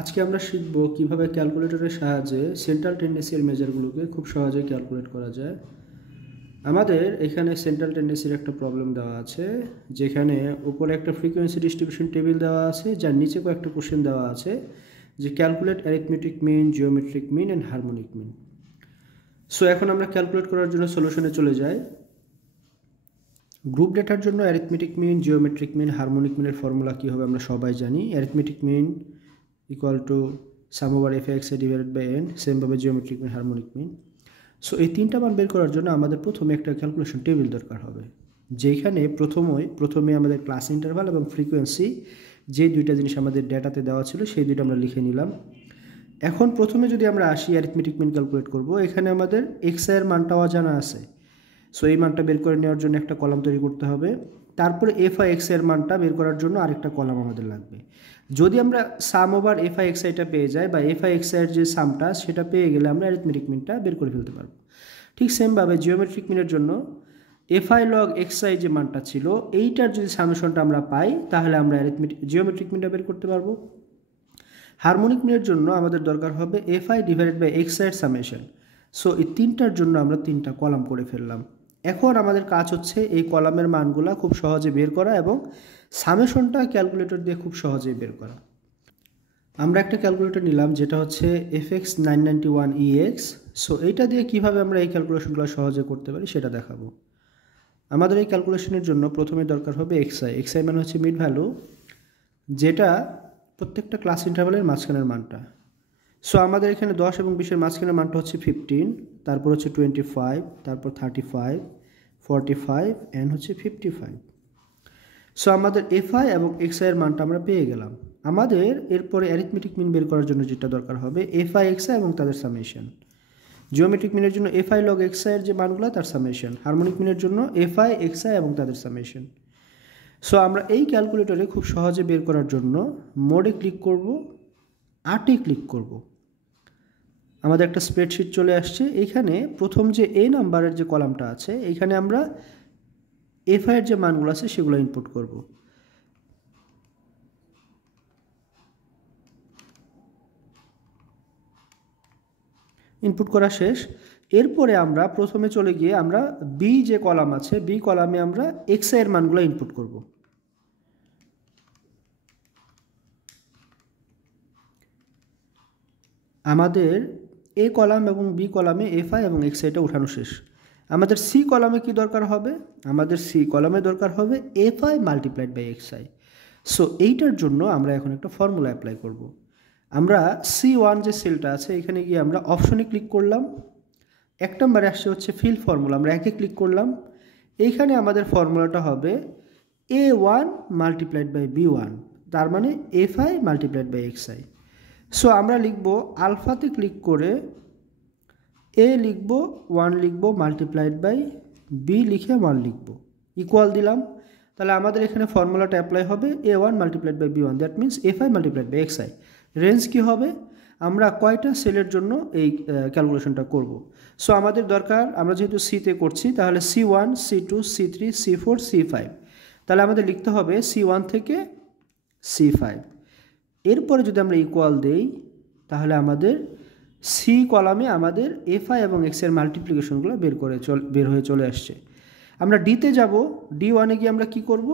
আজকে আমরা শিখব কিভাবে ক্যালকুলেটরের সাহায্যে সেন্ট্রাল টেন্ডেন্সির মেজারগুলোকে খুব সহজে ক্যালকুলেট করা যায়। আমাদের এখানে সেন্ট্রাল টেন্ডেন্সির একটা প্রবলেম দেওয়া আছে, যেখানে উপরে একটা ফ্রিকোয়েন্সি ডিস্ট্রিবিউশন টেবিল দেওয়া আছে, যার নিচে কয়েকটা কোশ্চেন দেওয়া আছে যে calculate arithmetic mean, geometric mean and harmonic mean. So এখন আমরা ক্যালকুলেট করার জন্য সলিউশনে চলে যাই। গ্রুপ ডেটার জন্য arithmetic mean, geometric mean, harmonic মিনের ফর্মুলা কী হবে আমরা সবাই জানি। Arithmetic mean equal to sum over fx divided by n, সেমভাবে geometric mean, harmonic mean. So এই তিনটা মান বের করার জন্য আমাদের প্রথমে একটা ক্যালকুলেশন টেবিল দরকার হবে, যেখানে প্রথমে আমাদের ক্লাস ইন্টারভাল এবং ফ্রিকোয়েন্সি, যে দুইটা জিনিস আমাদের ডেটাতে দেওয়া ছিল সেই দুইটা আমরা লিখে নিলাম। এখন প্রথমে যদি আমরা আসি অ্যারিথমেটিক মিন ক্যালকুলেট করব, এখানে আমাদের এক্স এর মানটাও জানা আছে। সো এই মানটা বের করে নেওয়ার জন্য একটা কলাম তৈরি করতে হবে। তারপরে এফ আই এক্স এর মানটা বের করার জন্য আরেকটা কলাম আমাদের লাগবে। যদি আমরা সাম ওভার এফ আই এক্স আইটা পেয়ে যাই বা এফ আই এক্স আইয়ের যে সামটা সেটা পেয়ে গেলে আমরা অ্যারিথমেটিক মিনটা বের করে ফেলতে পারবো। ঠিক সেমভাবে জিওমেট্রিক মিনের জন্য F I log x I যে মানটা ছিল এইটার যদি সামেশনটা আমরা পাই তাহলে আমরা জিওমেট্রিক মিনটা বের করতে পারবো। হারমোনিক মিনের জন্য আমাদের দরকার হবে F I divided by X আইয়ের সামেশন। সো এই তিনটার জন্য আমরা তিনটা কলাম করে ফেললাম। এখন আমাদের কাজ হচ্ছে এই কলামের মানগুলা খুব সহজে বের করা এবং সামেশনটা ক্যালকুলেটর দিয়ে খুব সহজেই বের করা। আমরা একটা ক্যালকুলেটর নিলাম যেটা হচ্ছে FX991EX। সো এইটা দিয়ে কিভাবে আমরা এই ক্যালকুলেশনগুলো সহজে করতে পারি সেটা দেখাবো। আমাদের এই ক্যালকুলেশনের জন্য প্রথমে দরকার হবে এক্সআই। এক্সআই মানে হচ্ছে মিড ভ্যালু, যেটা প্রত্যেকটা ক্লাস ইন্টারভালের মাঝখানের মানটা। সো আমাদের এখানে 10 এবং 20-এর মাঝখানের মানটা হচ্ছে 15, তারপর হচ্ছে 25, তারপর 35, 45 অ্যান্ড হচ্ছে 55। সো আমাদের এফআই এবং এক্সআই এর মানটা আমরা পেয়ে গেলাম। আমাদের এরপরে অ্যারিথমেটিক মিন বের করার জন্য যেটা দরকার হবে এফআই এক্সআই এবং তাদের সামেশন। জিওমেট্রিক মিনের জন্য এফআই লগ এক্সআই এর যে মানগুলো তার সামেশন। হারমোনিক মিনের জন্য এফআই এক্সআই এবং তাদের সামেশন। সো আমরা এই ক্যালকুলেটরে খুব সহজে বের করার জন্য মোডে ক্লিক করব, আর্টে ক্লিক করব। আমাদের একটা স্প্রেডশিট চলে আসছে। এইখানে প্রথম যে এ নাম্বারের যে কলামটা আছে এইখানে আমরা এফআই এর যে মানগুলো আছে সেগুলো ইনপুট করব। ইনপুট করা শেষ। এরপরে আমরা প্রথমে চলে গিয়ে আমরা বি যে কলাম আছে বি কলামে আমরা এক্সআই এর মানগুলো ইনপুট করব। আমাদের এ কলাম এবং বি কলামে এফআই এবং এক্সআইটা উঠানো শেষ। আমাদের সি কলামে কি দরকার হবে? আমাদের সি কলামে দরকার হবে f i multiplied by x i. So এইটার জন্য আমরা এখন একটা ফর্মুলা অ্যাপ্লাই করব। আমরা C1 যে সেলটা আছে এখানে গিয়ে আমরা অপশনে ক্লিক করলাম। 1 নম্বরে আসছে হচ্ছে ফিল ফর্মুলা, আমরা একে ক্লিক করলাম। এইখানে আমাদের ফর্মুলাটা হবে A1 মাল্টিপ্লাইড বাই B1, তার মানে f i multiplied by x i. So আমরা লিখব আলফাতে ক্লিক করে এ লিখব 1 লিখব মাল্টিপ্লাইড বাই বি লিখে 1 লিখব, ইকুয়াল দিলাম। তাহলে আমাদের এখানে ফর্মুলাটা অ্যাপ্লাই হবে A1 multiplied by B1, that means f i multiplied by x i. Range কী হবে? আমরা কয়টা সেলের জন্য এই ক্যালকুলেশনটা করব। সো আমাদের দরকার, আমরা যেহেতু সিতে করছি তাহলে C1, C2, C3, C4, C5। তাহলে আমাদের লিখতে হবে C1 থেকে C5। এরপরে যদি আমরা ইকুয়াল দেই তাহলে আমাদের সি কলামে আমাদের এফআই এবং এক্সের মাল্টিপ্লিকেশনগুলো বের হয়ে চলে আসছে। আমরা ডিতে যাব। D1-এ গিয়ে আমরা কি করব?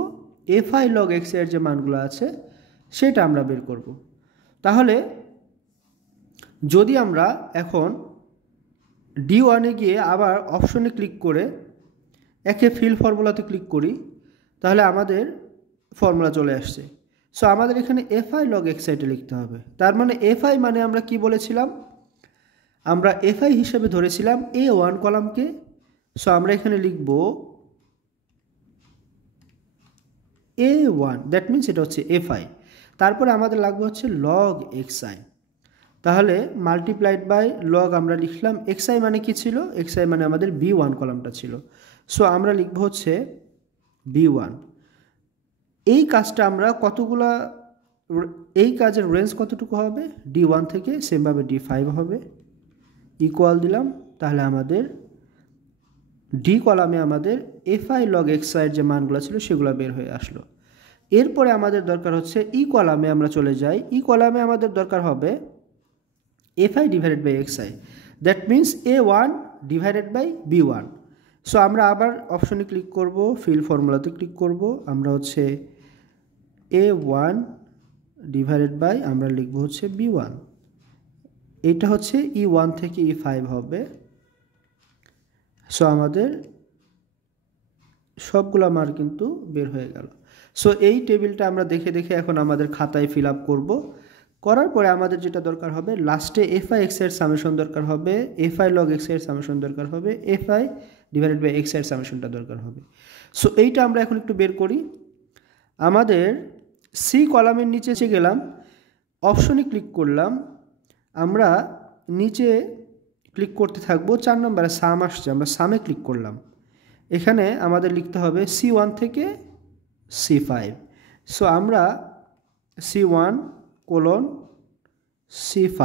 এফআই লগ এক্সের যে মানগুলো আছে সেটা আমরা বের করব। তাহলে যদি আমরা এখন D1-এ গিয়ে আবার অপশনে ক্লিক করে একে ফিল ফর্মুলাতে ক্লিক করি তাহলে আমাদের ফর্মুলা চলে আসছে। সো আমাদের এখানে এফআই লগ এক্সআইটা লিখতে হবে। তার মানে এফআই মানে আমরা কি বলেছিলাম? আমরা এফআই হিসেবে ধরেছিলাম A1 কলামকে। সো আমরা এখানে লিখব A1, দ্যাট মিনস এটা হচ্ছে এফআই। তারপরে আমাদের লাগবে হচ্ছে লগ এক্সআই। তাহলে মাল্টিপ্লাইড বাই লগ আমরা লিখলাম। এক্সআই মানে কি ছিল? এক্সআই মানে আমাদের B1 কলামটা ছিল। সো আমরা লিখব হচ্ছে B1। এই কাজটা আমরা এই কাজের রেঞ্জ কতটুকু হবে? D1 থেকে সেমভাবে D5 হবে, ইকুয়াল দিলাম। তাহলে আমাদের ডি কলামে আমাদের এফআই লগ এক্সআইয়ের যে মানগুলো ছিল সেগুলো বের হয়ে আসলো। এরপরে আমাদের দরকার হচ্ছে ই কলামে আমরা চলে যাই। ই কলামে আমাদের দরকার হবে fi divided by xi, that means a1 divided by b1। So আমরা আবার অপশনে ক্লিক করব, ফিল ফর্মুলাতে ক্লিক করব, আমরা হচ্ছে a1 ডিভাইডেড বাই আমরা লিখব হচ্ছে b1। এইটা হচ্ছে e1 থেকে e5 হবে। সো আমাদের সবগুলা মান কিন্তু বের হয়ে গেল। সো এই টেবিলটা আমরা দেখে দেখে এখন আমাদের খাতায় ফিল আপ করবো। করার পরে আমাদের যেটা দরকার হবে, লাস্টে fi x এর সামেশন দরকার হবে, fi log x এর সামেশন দরকার হবে, fi ডিভাইডেড বাই x এর সামেশনটা দরকার হবে। সো এইটা আমরা এখন একটু বের করি। আমাদের সি কলামের নিচে এসে গেলাম, অপশনে ক্লিক করলাম, আমরা নিচে ক্লিক করতে থাকবো। 4 নম্বরে সাম আসছে, আমরা সামে ক্লিক করলাম। এখানে আমাদের লিখতে হবে C1 থেকে C5। সো আমরা C1 কোলন C5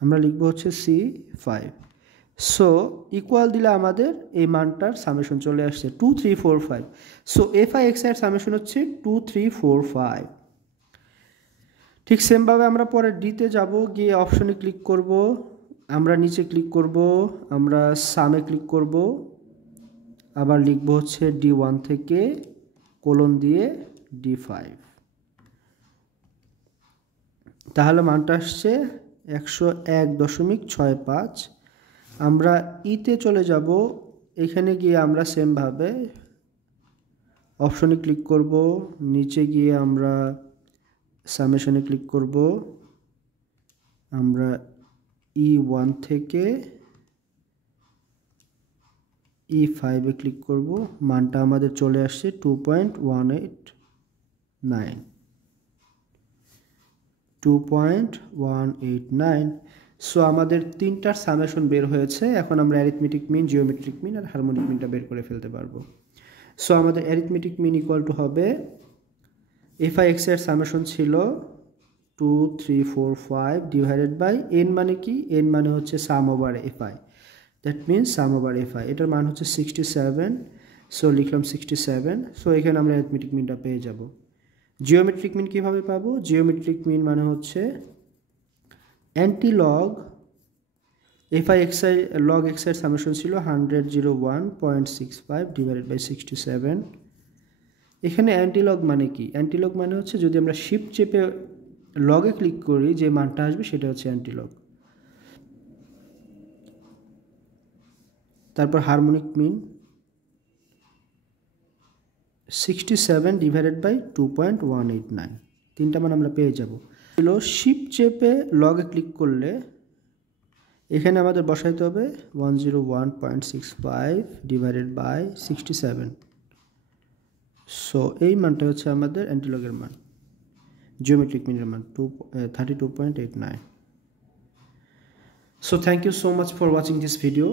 আমরা লিখবো হচ্ছে C5। সো ইকুয়াল দিলে আমাদের এই মানটার সামেশন চলে আসছে 2 3 4 5। সো fi x এর সামেশন হচ্ছে 2 3 4 5। ঠিক সেমভাবে আমরা পরে ডিতে যাব, গিয়ে অপশনে ক্লিক করব, আমরা নিচে ক্লিক করব, আমরা সামে ক্লিক করব, আবার লিখব হচ্ছে D1 থেকে কোলন দিয়ে D5। তাহলে মানটা আসছে 101.65। আমরা ইতে চলে যাব, এখানে গিয়ে আমরা সেমভাবে অপশনে ক্লিক করব, নিচে গিয়ে আমরা সামেশনে ক্লিক করব, আমরা E1 থেকে E5 এ ক্লিক করব, মানটা আমাদের চলে আসছে 2.189। সো আমাদের তিনটার সামেশন বের হয়েছে। এখন আমরা অ্যারিথমেটিক মিন, জিওমেট্রিক মিন আর হারমোনিক মিনটা বের করে ফেলতে পারবো। সো আমাদের অ্যারিথমেটিক মিন ইকুয়াল টু হবে fi x এর সামেশন ছিল 2 3 4 5 ডিভাইডেড বাই n মানে কি, n মানে হচ্ছে sum over fi, that means sum over fi। এটার মান হচ্ছে 67। সো লিখলাম 67। সো এখানে আমরা অ্যারিথমেটিক মিনটা পেয়ে যাব। জিওমেট্রিক মিন কীভাবে পাবো? জিওমেট্রিক মিন মানে হচ্ছে anti log fi x log x এর সামেশন ছিল 101.65 ডিভাইডেড বাই 67। এখানে অ্যান্টিলগ মানে কি? অ্যান্টিলগ মানে হচ্ছে যদি আমরা শিফট চেপে লগে ক্লিক করি যে মানটা আসবে সেটা হচ্ছে অ্যান্টিলগ। তারপর হারমোনিক মিন 67 ডিভাইডেড বাই 2.189। তিনটা মান আমরা পেয়ে যাব। শিফট চেপে লগে ক্লিক করলে এখানে আমাদের বসাইতে হবে 101.65 ডিভাইডেড বাই 67। সো এই মানটা হচ্ছে আমাদের অ্যান্টিলগের মান, জিওমেট্রিক মিনের মান 32.89। So thank you so much for watching this video.